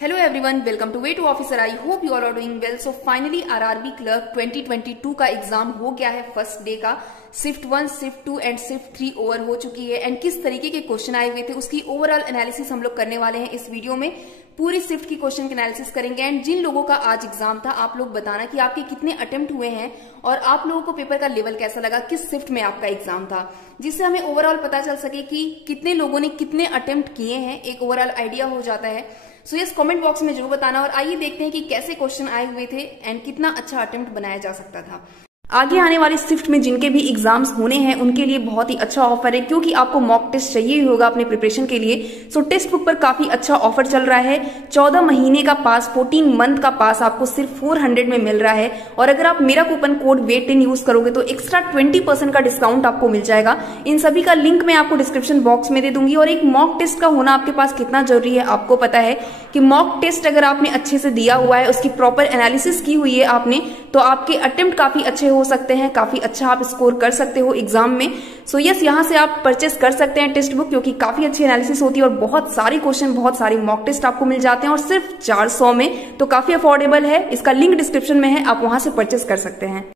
Hello everyone, welcome to Way to Officer. I hope you all are doing well. So finally RRB clerk 2022 का exam हो गया है first day का। Shift 1, shift 2 and shift 3 over हो चुकी है and किस तरीके के क्वेश्चन आए हुए थे उसकी ओवरऑल एनालिसिस हम लोग करने वाले हैं इस वीडियो में। पूरी शिफ्ट की क्वेश्चन की एनालिसिस करेंगे एंड जिन लोगों का आज एग्जाम था आप लोग बताना कि आपके कितने अटेम्प्ट हुए हैं और आप लोगों को पेपर का लेवल कैसा लगा, किस शिफ्ट में आपका एग्जाम था, जिससे हमें ओवरऑल पता चल सके कि कितने लोगों ने कितने अटेम्प्ट किए हैं, एक ओवरऑल आइडिया हो जाता है। सो यस, कमेंट बॉक्स में जरूर बताना और आइए देखते हैं कि कैसे क्वेश्चन आए हुए थे एंड कितना अच्छा अटेम्प्ट बनाया जा सकता था। आगे आने वाले शिफ्ट में जिनके भी एग्जाम्स होने हैं उनके लिए बहुत ही अच्छा ऑफर है, क्योंकि आपको मॉक टेस्ट चाहिए ही होगा अपने प्रिपरेशन के लिए। सो टेक्स्ट बुक पर काफी अच्छा ऑफर चल रहा है। 14 महीने का पास, 14 मंथ का पास आपको सिर्फ 400 में मिल रहा है और अगर आप मेरा कूपन कोड WAIT10 यूज करोगे तो एक्स्ट्रा 20% का डिस्काउंट आपको मिल जाएगा। इन सभी का लिंक मैं आपको डिस्क्रिप्शन बॉक्स में दे दूंगी। और एक मॉक टेस्ट का होना आपके पास कितना जरूरी है आपको पता है कि मॉक टेस्ट अगर आपने अच्छे से दिया हुआ है, उसकी प्रॉपर एनालिसिस की हुई है आपने, तो आपके अटेम्प्ट काफी अच्छे हो सकते हैं, काफी अच्छा आप स्कोर कर सकते हो एग्जाम में। सो यस, यहाँ से आप परचेस कर सकते हैं टेक्स्ट बुक, क्योंकि काफी अच्छी एनालिसिस होती है और बहुत सारे क्वेश्चन, बहुत सारे मॉक टेस्ट आपको मिल जाते हैं और सिर्फ 400 में, तो काफी अफोर्डेबल है। इसका लिंक डिस्क्रिप्शन में है, आप वहां से परचेस कर सकते हैं।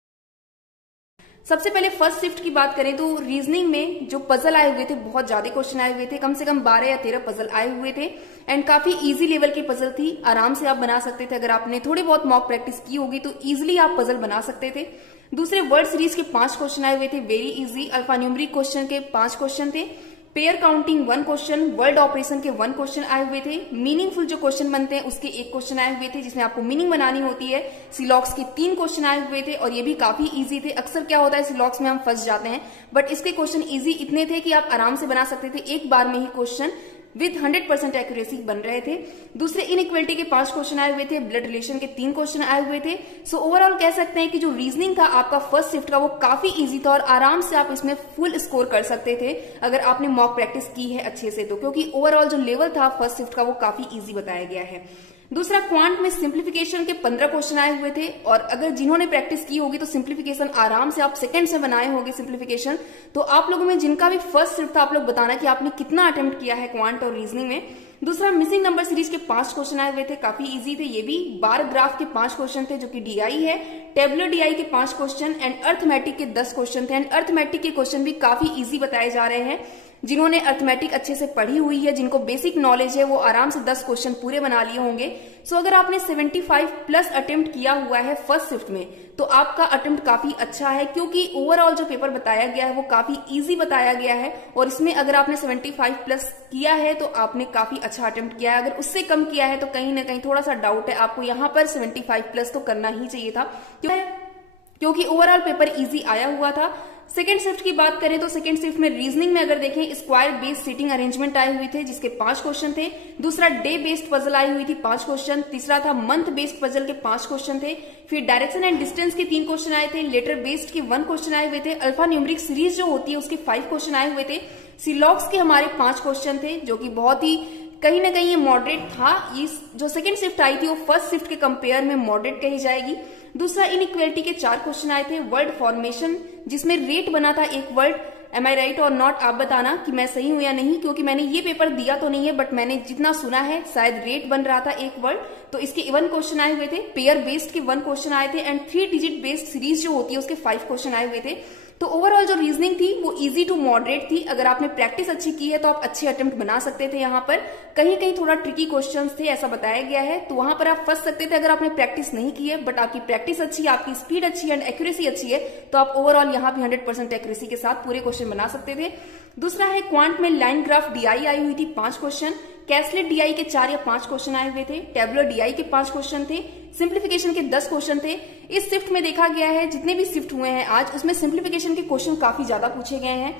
सबसे पहले फर्स्ट शिफ्ट की बात करें तो रीजनिंग में जो पजल आए हुए थे, बहुत ज्यादा क्वेश्चन आए हुए थे, कम से कम 12 या 13 पजल आए हुए थे एंड काफी इजी लेवल की पजल थी, आराम से आप बना सकते थे। अगर आपने थोड़ी बहुत मॉक प्रैक्टिस की होगी तो इजिली आप पजल बना सकते थे। दूसरे वर्ड सीरीज के 5 क्वेश्चन आए हुए थे, वेरी इजी। अल्फान्यूमरिक क्वेश्चन के 5 क्वेश्चन थे, pair counting 1 question, word operation के 1 क्वेश्चन आए हुए थे, मीनिंगफुल जो क्वेश्चन बनते हैं उसके 1 क्वेश्चन आए हुए थे जिसमें आपको मीनिंग बनानी होती है। सिलॉक्स के 3 क्वेश्चन आए हुए थे और ये भी काफी इजी थे। अक्सर क्या होता है सिलॉक्स में हम फंस जाते हैं, बट इसके क्वेश्चन इजी इतने थे कि आप आराम से बना सकते थे, एक बार में ही क्वेश्चन विद 100% एक्यूरेसी बन रहे थे। दूसरे इनइक्वालिटी के 5 क्वेश्चन आए हुए थे, ब्लड रिलेशन के 3 क्वेश्चन आए हुए थे। सो ओवरऑल कह सकते हैं कि जो रीजनिंग था आपका फर्स्ट शिफ्ट का वो काफी इजी था और आराम से आप इसमें फुल स्कोर कर सकते थे अगर आपने मॉक प्रैक्टिस की है अच्छे से तो, क्योंकि ओवरऑल जो लेवल था फर्स्ट शिफ्ट का वो काफी इजी बताया गया है। दूसरा, क्वांट में सिंप्लीफिकेशन के 15 क्वेश्चन आए हुए थे और अगर जिन्होंने प्रैक्टिस की होगी तो सिंप्लीफिकेशन आराम से आप सेकंड से बनाए होंगे सिंप्लीफिकेशन। तो आप लोगों में जिनका भी फर्स्ट शिफ्ट था आप लोग बताना कि आपने कितना अटेम्प्ट किया है क्वांट और रीजनिंग में। दूसरा, मिसिंग नंबर सीरीज के 5 क्वेश्चन आए हुए थे, काफी इजी थे ये भी। बार ग्राफ के 5 क्वेश्चन थे जो कि DI है, टेबलर DI के 5 क्वेश्चन एंड अर्थमेटिक के 10 क्वेश्चन थे एंड अर्थमेटिक के क्वेश्चन भी काफी इजी बताए जा रहे हैं। जिन्होंने अर्थमेटिक अच्छे से पढ़ी हुई है, जिनको बेसिक नॉलेज है, वो आराम से 10 क्वेश्चन पूरे बना लिए होंगे। सो अगर आपने 75 प्लस अटेम्प्ट किया हुआ है फर्स्ट शिफ्ट में तो आपका अटेम्प्ट काफी अच्छा है, क्योंकि ओवरऑल जो पेपर बताया गया है वो काफी इजी बताया गया है और इसमें अगर आपने 75 प्लस किया है तो आपने काफी अच्छा अटेम्प्ट किया है। अगर उससे कम किया है तो कहीं ना कहीं थोड़ा सा डाउट है, आपको यहाँ पर 75 प्लस तो करना ही चाहिए था, क्योंकि ओवरऑल पेपर इजी आया हुआ था। सेकेंड शिफ्ट की बात करें तो सेकेंड शिफ्ट में रीजनिंग में अगर देखें, स्क्वायर बेस्ड सीटिंग अरेंजमेंट आए हुए थे जिसके 5 क्वेश्चन थे। दूसरा, डे बेस्ड पजल आई हुई थी 5 क्वेश्चन। तीसरा था मंथ बेस्ड पजल के 5 क्वेश्चन थे। फिर डायरेक्शन एंड डिस्टेंस के 3 क्वेश्चन आए थे। लेटर बेस्ड के 1 क्वेश्चन आए हुए थे। अल्फा न्यूमरिक सीरीज जो होती है उसके 5 क्वेश्चन आए हुए थे। सिलॉक्स के हमारे 5 क्वेश्चन थे जो कि बहुत ही कहीं ना कहीं ये मॉडरेट था। ये जो सेकंड शिफ्ट आई थी वो फर्स्ट शिफ्ट के कंपेयर में मॉडरेट कही जाएगी। दूसरा, इनइक्वालिटी के 4 क्वेश्चन आए थे। वर्ड फॉर्मेशन जिसमें रेट बना था एक वर्ड, एम आई राइट और नॉट, आप बताना कि मैं सही हूं या नहीं, क्योंकि मैंने ये पेपर दिया तो नहीं है बट मैंने जितना सुना है शायद रेट बन रहा था एक वर्ड, तो इसके 1 क्वेश्चन आए हुए थे। पेयर बेस्ड के 1 क्वेश्चन आए थे एंड 3 डिजिट बेस्ड सीरीज जो होती है उसके 5 क्वेश्चन आए हुए थे। तो ओवरऑल जो रीजनिंग थी वो इजी टू मॉडरेट थी। अगर आपने प्रैक्टिस अच्छी की है तो आप अच्छे अटेम्प्ट बना सकते थे। यहाँ पर कहीं कहीं थोड़ा ट्रिकी क्वेश्चंस थे ऐसा बताया गया है, तो वहां पर आप फंस सकते थे अगर आपने प्रैक्टिस नहीं की है, बट आपकी प्रैक्टिस अच्छी है, आपकी स्पीड अच्छी है एंड एक्यूरेसी अच्छी है तो आप ओवरऑल यहाँ भी 100% एक्यूरेसी के साथ पूरे क्वेश्चन बना सकते थे। दूसरा है, क्वांट में लाइन ग्राफ DI आई हुई थी 5 क्वेश्चन। कैसलेट DI के 4 या 5 क्वेश्चन आए हुए थे। टेबलर DI के 5 क्वेश्चन थे। सिंप्लीफिकेशन के 10 क्वेश्चन थे। इस शिफ्ट में देखा गया है जितने भी शिफ्ट हुए हैं आज, उसमें सिंप्लीफिकेशन के क्वेश्चन काफी ज्यादा पूछे गए हैं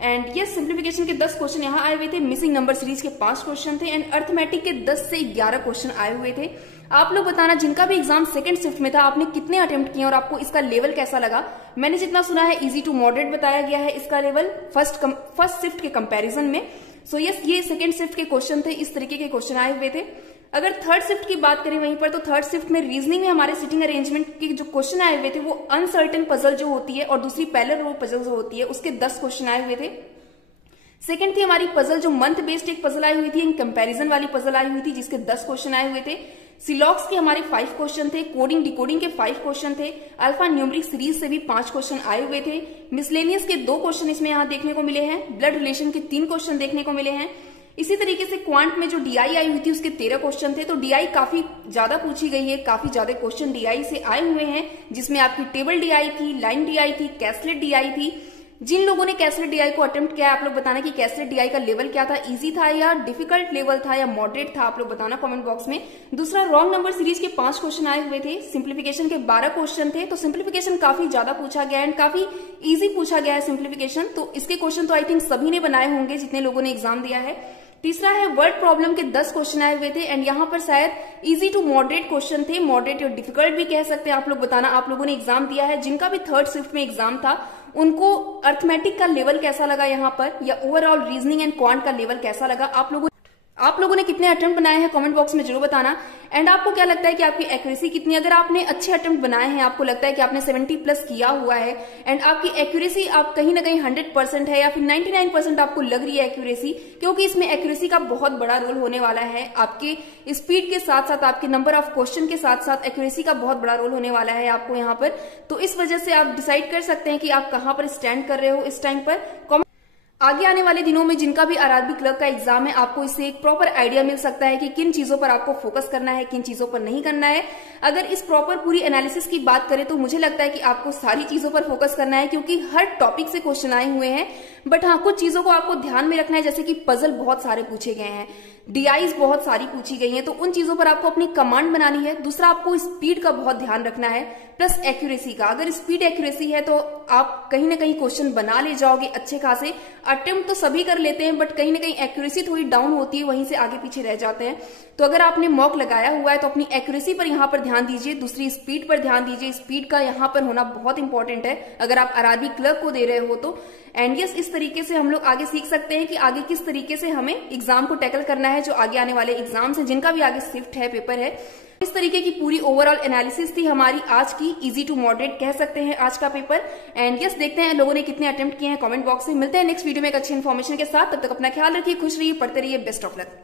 एंड ये सिंप्लीफिकेशन के 10 क्वेश्चन यहाँ आए हुए थे। मिसिंग नंबर सीरीज के 5 क्वेश्चन थे एंड अर्थमेटिक के 10 से 11 क्वेश्चन आए हुए थे। आप लोग बताना जिनका भी एग्जाम सेकंड शिफ्ट में था आपने कितने अटेम्प्ट किए और आपको इसका लेवल कैसा लगा। मैंने जितना सुना है इजी टू मॉडरेट बताया गया है इसका लेवल फर्स्ट शिफ्ट के कंपैरिजन में। सो यस, ये सेकंड शिफ्ट के क्वेश्चन थे, इस तरीके के क्वेश्चन आए हुए थे। अगर थर्ड शिफ्ट की बात करें वहीं पर, तो थर्ड शिफ्ट में रीजनिंग में हमारे सिटिंग अरेंजमेंट के जो क्वेश्चन आए हुए थे वो अनसर्टेन पजल जो होती है और दूसरी पैरेलल रो पजल जो होती है उसके 10 क्वेश्चन आए हुए थे। सेकंड थी हमारी पजल, जो मंथ बेस्ड एक पजल आई हुई थी, इन कंपैरिजन वाली पजल आई हुई थी जिसके 10 क्वेश्चन आए हुए थे। सिलॉक्स के हमारे 5 क्वेश्चन थे, कोडिंग डिकोडिंग के 5 क्वेश्चन थे, अल्फा न्यूमेरिक सीरीज से भी 5 क्वेश्चन आए हुए थे, मिसलेनियस के 2 क्वेश्चन इसमें यहाँ देखने को मिले हैं, ब्लड रिलेशन के 3 क्वेश्चन देखने को मिले हैं। इसी तरीके से क्वांट में जो डीआई आई हुई थी उसके 13 क्वेश्चन थे। तो डीआई काफी ज्यादा पूछी गई है, काफी ज्यादा क्वेश्चन डीआई से आए हुए हैं, जिसमें आपकी टेबल डीआई थी, लाइन डीआई थी, कैसलेट डीआई थी। जिन लोगों ने कैसलेट डीआई को अटेम्प्ट किया है, आप लोग बताना कि कैसलेट डीआई का लेवल क्या था, इजी था या डिफिकल्ट लेवल था या मॉडरेट था, आप लोग बताना कमेंट बॉक्स में। दूसरा, रॉन्ग नंबर सीरीज के 5 क्वेश्चन आए हुए थे, सिंप्लीफिकेशन के 12 क्वेश्चन थे। तो सिंप्लीफिकेशन काफी ज्यादा पूछा गया एंड काफी इजी पूछा गया है सिंप्लीफिकेशन। तो इसके क्वेश्चन तो आई थिंक सभी ने बनाए होंगे जितने लोगों ने एग्जाम दिया है। तीसरा है वर्ड प्रॉब्लम के 10 क्वेश्चन आए हुए थे एंड यहाँ पर शायद इजी टू मॉडरेट क्वेश्चन थे, मॉडरेट और डिफिकल्ट भी कह सकते हैं। आप लोग बताना, आप लोगों ने एग्जाम दिया है, जिनका भी 3rd शिफ्ट में एग्जाम था उनको अर्थमेटिक का लेवल कैसा लगा यहाँ पर, या ओवरऑल रीजनिंग एंड क्वांट का लेवल कैसा लगा, आप लोगों ने कितने अटेम्प्ट बनाए हैं कमेंट बॉक्स में जरूर बताना। एंड आपको क्या लगता है कि आपकी एक्यूरेसी कितनी, अगर आपने अच्छे अटेम्प्ट बनाए हैं, आपको लगता है कि आपने 70 प्लस किया हुआ है एंड आपकी एक्यूरेसी आप कहीं ना कहीं 100% है या फिर 99% आपको लग रही है एक्यूरेसी, क्योंकि इसमें एक्यूरेसी का बहुत बड़ा रोल होने वाला है। आपके स्पीड के साथ साथ, आपके नंबर ऑफ क्वेश्चन के साथ साथ एक्यूरेसी का बहुत बड़ा रोल होने वाला है आपको यहाँ पर। तो इस वजह से आप डिसाइड कर सकते हैं कि आप कहाँ पर स्टैंड कर रहे हो इस टाइम पर। आगे आने वाले दिनों में जिनका भी आरआरबी क्लर्क का एग्जाम है, आपको इससे एक प्रॉपर आइडिया मिल सकता है कि किन चीजों पर आपको फोकस करना है, किन चीजों पर नहीं करना है। अगर इस प्रॉपर पूरी एनालिसिस की बात करें तो मुझे लगता है कि आपको सारी चीजों पर फोकस करना है, क्योंकि हर टॉपिक से क्वेश्चन आए हुए हैं। बट हाँ, कुछ चीजों को आपको ध्यान में रखना है, जैसे कि पजल बहुत सारे पूछे गए हैं, डीआईज बहुत सारी पूछी गई हैं, तो उन चीजों पर आपको अपनी कमांड बनानी है। दूसरा, आपको स्पीड का बहुत ध्यान रखना है, प्लस एक्यूरेसी का। अगर स्पीड एक्यूरेसी है तो आप कहीं ना कहीं क्वेश्चन बना ले जाओगे अच्छे खासे। अटेम्प्ट तो सभी कर लेते हैं, बट कहीं ना कहीं एक्यूरेसी थोड़ी डाउन होती है, वहीं से आगे पीछे रह जाते हैं। तो अगर आपने मॉक लगाया हुआ है तो अपनी एक्यूरेसी पर यहाँ पर ध्यान दीजिए, दूसरी स्पीड पर ध्यान दीजिए। स्पीड का यहाँ पर होना बहुत इंपॉर्टेंट है अगर आप आरआरबी क्लर्क को दे रहे हो तो। एंड यस, इस तरीके से हम लोग आगे सीख सकते हैं कि आगे किस तरीके से हमें एग्जाम को टैकल करना है, जो आगे आने वाले एग्जाम्स हैं, जिनका भी आगे शिफ्ट है, पेपर है। इस तरीके की पूरी ओवरऑल एनालिसिस थी हमारी आज की, इजी टू मॉडरेट कह सकते हैं आज का पेपर। एंड यस, देखते हैं लोगों ने कितने अटेम्प्ट किए हैं कमेंट बॉक्स में। मिलते हैं नेक्स्ट वीडियो में एक अच्छी इन्फॉर्मेशन के साथ, तब तक अपना ख्याल रखिए, खुश रहिए, पढ़ते रहिए, बेस्ट ऑफ लक।